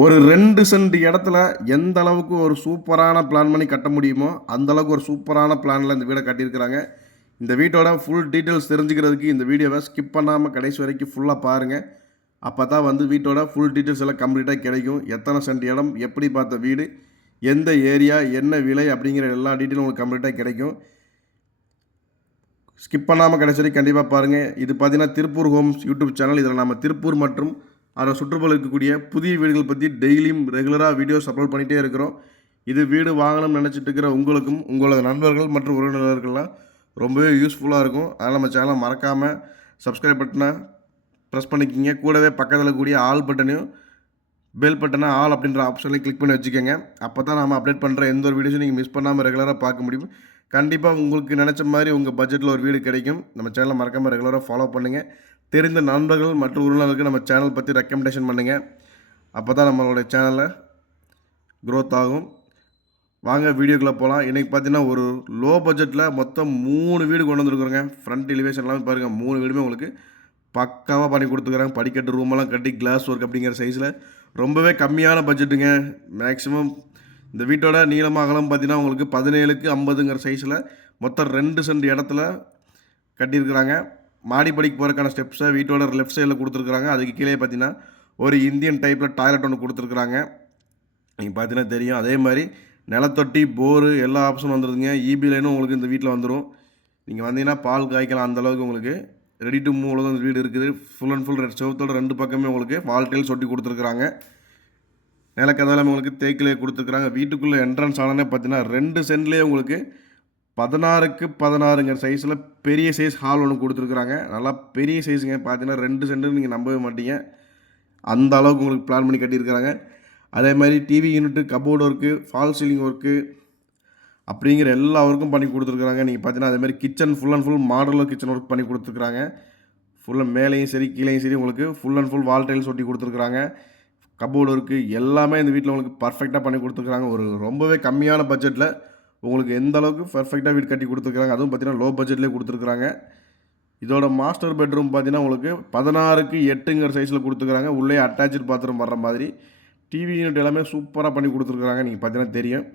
ஒரு 2 சென்ட் இடத்துல எந்த அளவுக்கு ஒரு சூப்பரான பிளான் பண்ணி கட்ட முடியுமோ, அந்த அளவுக்கு ஒரு சூப்பரான பிளான்ல இந்த வீட கட்டியிருக்கிறாங்க. இந்த வீட்டோட ஃபுல் டீட்டெயில்ஸ் தெரிஞ்சுக்கிறதுக்கு இந்த வீடியோவ ஸ்கிப் பண்ணாம கடைசி வரைக்கும் ஃபுல்லா பாருங்க. அப்பதான் வீட்டோட ஃபுல் டீட்டெயில்ஸ் எல்லாம் கம்ப்ளீட்டா கிடைக்கும். எத்தனை சென்ட் இடம், எப்படி பார்த்த வீடு, எந்த ஏரியா, என்ன விலை அப்படிங்கிற எல்லா டீட்டெயிலும் உங்களுக்கு கம்ப்ளீட்டா கிடைக்கும். ஸ்கிப் பண்ணாம கடைசி வரைக்கும் கண்டிப்பா பாருங்க. இது பார்த்தீங்கன்னா திருப்பூர் ஹோம்ஸ் யூடியூப் சேனல். இதில நம்ம திருப்பூர் மற்றும் அதை சுற்றுப்புற இருக்கக்கூடிய புதிய வீடுகள் பற்றி டெய்லியும் ரெகுலராக வீடியோஸ் அப்லோட் பண்ணிகிட்டே இருக்கிறோம். இது வீடு வாங்கணும்னு நினச்சிட்டு இருக்கிற உங்களுக்கும் உங்களோட நண்பர்கள் மற்றும் உறவினர்கள்லாம் ரொம்பவே யூஸ்ஃபுல்லாக இருக்கும். அதனால் நம்ம சேனலை மறக்காமல் சப்ஸ்கிரைப் பட்டனை ப்ரெஸ் பண்ணிக்கிங்க. கூடவே பக்கத்தில் கூடிய ஆல் பட்டனையும் பெல் பட்டனை ஆல் அப்படின்ற ஆப்ஷனையும் கிளிக் பண்ணி வச்சுக்கோங்க. அப்போ தான் நம்ம அப்டேட் பண்ணுற எந்த ஒரு வீடியோஸும் நீங்கள் மிஸ் பண்ணாமல் ரெகுலராக பார்க்க முடியும். கண்டிப்பாக உங்களுக்கு நினச்ச மாதிரி உங்கள் பட்ஜெட்டில் ஒரு வீடு கிடைக்கும். நம்ம சேனலை மறக்காமல் ரெகுலராக ஃபாலோ பண்ணுங்கள். தெரிந்த நண்பர்கள் மற்றும் உறவினர்களுக்கு நம்ம சேனல் பற்றி ரெக்கமெண்டேஷன் பண்ணுங்கள். அப்போ தான் நம்மளுடைய சேனலில் க்ரோத் ஆகும். வாங்க வீடியோக்குள்ளே போகலாம். இன்றைக்கி பார்த்தீங்கன்னா ஒரு லோ பட்ஜெட்டில் மொத்தம் 3 வீடு கொண்டு வந்துருக்குறோங்க. ஃப்ரண்ட் எலிவேஷன் எல்லாமே பாருங்கள், 3 வீடுமே உங்களுக்கு பக்காவாக பண்ணி கொடுத்துக்குறாங்க. படிக்கட்டு ரூமெல்லாம் கட்டி கிளாஸ் ஒர்க் அப்படிங்கிற சைஸில் ரொம்பவே கம்மியான பட்ஜெட்டுங்க. மேக்ஸிமம் இந்த வீட்டோட நீளம் அகலம் பார்த்தீங்கன்னா உங்களுக்கு 17க்கு 50ங்கிற சைஸில் மொத்தம் 2 சென்ட் இடத்துல கட்டியிருக்கிறாங்க. மாடிப்படிக்கு போகிறக்கான ஸ்டெப்ஸை வீட்டோட லெஃப்ட் சைடில் கொடுத்துருக்குறாங்க. அதுக்கு கீழே பார்த்தீங்கன்னா ஒரு இந்தியன் டைப்பில் டாய்லெட் ஒன்று கொடுத்துருக்குறாங்க. நீங்கள் பார்த்தீங்கன்னா தெரியும். அதே மாதிரி நிலத்தொட்டி, போரு எல்லா ஆப்ஷனும் வந்துடுதுங்க. இபி லைனும் உங்களுக்கு இந்த வீட்டில் வந்துடும். நீங்கள் வந்தீங்கன்னா பால் காய்க்கலாம். அந்தளவுக்கு உங்களுக்கு ரெடி டு மூவ் இந்த வீடு இருக்குது. ஃபுல் அண்ட் ஃபுல் செவத்தோட 2 பக்கமே உங்களுக்கு வால் டைல்ஸ் ஒட்டி கொடுத்துருக்குறாங்க. நிலக்கதெல்லாம் உங்களுக்கு தேக்கிலே கொடுத்துருக்குறாங்க. வீட்டுக்குள்ளே என்ட்ரன்ஸ் ஆனே பார்த்தீங்கன்னா 2 சென்ட்லேயே உங்களுக்கு 16க்கு 16ங்கிற சைஸில் பெரிய சைஸ் ஹால் ஒன்று கொடுத்துருக்குறாங்க. நல்லா பெரிய சைஸுங்க. பார்த்தீங்கன்னா 2 சென்ட்டுன்னு நீங்கள் நம்பவே மாட்டீங்க. அந்த அளவுக்கு உங்களுக்கு பிளான் பண்ணி கட்டியிருக்கிறாங்க. அதே மாதிரி TV unit, cupboard work, fall ceiling work அப்படிங்கிற எல்லா ஒர்க்கும் பண்ணி கொடுத்துருக்குறாங்க. நீங்கள் பார்த்தீங்கன்னா அதேமாதிரி kitchen full and full modeller kitchen work பண்ணி கொடுத்துருக்குறாங்க. ஃபுல்லாக மேலேயும் சரி கீழேயும் சரி உங்களுக்கு full and full wall tiles ஒட்டி கொடுத்துருக்குறாங்க. கபோர்டு ஒர்க்கு எல்லாமே இந்த வீட்டில் உங்களுக்கு பர்ஃபெக்டாக பண்ணி கொடுத்துருக்குறாங்க. ஒரு ரொம்பவே கம்மியான பட்ஜெட்டில் உங்களுக்கு எந்த அளவுக்கு பர்ஃபெக்டாக வீடு கட்டி கொடுத்துருக்குறாங்க. அதுவும் பார்த்தீங்கன்னா லோ பட்ஜெட்லேயே கொடுத்துருக்குறாங்க. இதோட மாஸ்டர் பெட்ரூம் பார்த்தீங்கன்னா உங்களுக்கு 16க்கு 8ங்கிற சைஸில் கொடுத்துருக்குறாங்க. உள்ளே அட்டாச்சு பாத்ரூம் வர்ற மாதிரி டிவி யூனிட் எல்லாமே சூப்பராக பண்ணி கொடுத்துருக்குறாங்க. நீங்கள் பார்த்தீங்கன்னா தெரியும்.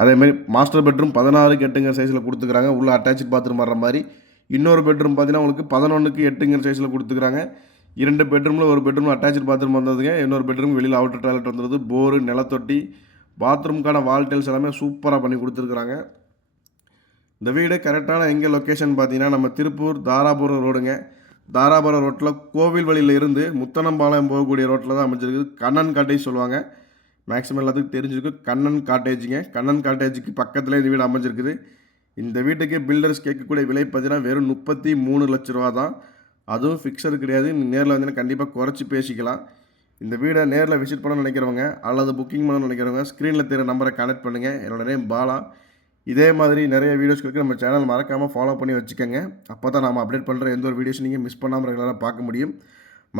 அதேமாதிரி மாஸ்டர் பெட்ரூம் 16க்கு 8ங்கிற சைஸில் கொடுத்துருக்குறாங்க. உள்ளே அட்டாச்சு பாத்ரூம் வர்ற மாதிரி. இன்னொரு பெட்ரூம் பார்த்தீங்கன்னா உங்களுக்கு 11க்கு 8ங்கிற சைஸில் கொடுத்துருக்குறாங்க. 2 பெட்ரூமில் ஒரு பெட்ரூம் அட்டாச்சு பாத்ரூம் வந்ததுங்க. இன்னொரு பெட்ரூம் வெளியில் அவுட்டர் டாய்லெட் வந்துடுது. போரு, நிலத்தொட்டி, பாத்ரூம்க்கான வால் டைல்ஸ் எல்லாமே சூப்பராக பண்ணி கொடுத்துருக்குறாங்க. இந்த வீடு கரெக்டான எங்கே லொக்கேஷன் பார்த்தீங்கன்னா நம்ம திருப்பூர் தாராபுரம் ரோடுங்க. தாராபுரம் ரோட்டில் கோவில் வழியில் இருந்து முத்தனம்பாளையம் போகக்கூடிய ரோட்டில் தான் அமைஞ்சிருக்குது. கண்ணன் காட்டேஜ் சொல்லுவாங்க. மேக்ஸிமம் எல்லாத்துக்கும் தெரிஞ்சிருக்கு. கண்ணன் காட்டேஜுங்க. கண்ணன் காட்டேஜுக்கு பக்கத்தில் இந்த வீடு அமைஞ்சிருக்குது. இந்த வீட்டுக்கு பில்டர்ஸ் கேட்கக்கூடிய விலை பார்த்தீங்கன்னா வெறும் 33 லட்ச ரூபா தான். அதுவும் ஃபிக்ஸடு கிடையாது. நேரில் வந்தீங்கன்னா கண்டிப்பாக குறைச்சி பேசிக்கலாம். இந்த வீடை நேரில் விசிட் பண்ண நினைக்கிறவங்க அல்லது புக்கிங் பண்ண நினைக்கிறவங்க ஸ்க்ரீனில் தெரிய நம்பரை கனெக்ட் பண்ணுங்கள். என்னோட நேம் பாலா. இதே மாதிரி நிறைய வீடியோஸ்களுக்கு நம்ம சேனல் மறக்காமல் ஃபாலோ பண்ணி வச்சுக்கோங்க. அப்போ தான் நம்ம அப்டேட் பண்ணுற எந்த ஒரு வீடியோஸ் நீங்கள் மிஸ் பண்ணாமல் ரெகுலராக பார்க்க முடியும்.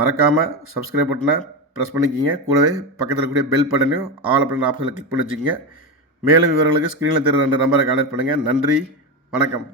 மறக்காமல் சப்ஸ்கிரைப் பட்டனை ப்ரெஸ் பண்ணிக்கிங்க. கூடவே பக்கத்தில் கூடிய பெல் பட்டனையும் ஆல் அப்படின்ற ஆப்ஷனில் கிளிக் பண்ணி வச்சுக்கோங்க. மேலும் விவரங்களுக்கு ஸ்க்ரீனில் தெரிய 2 நம்பரை கனெக்ட் பண்ணுங்கள். நன்றி, வணக்கம்.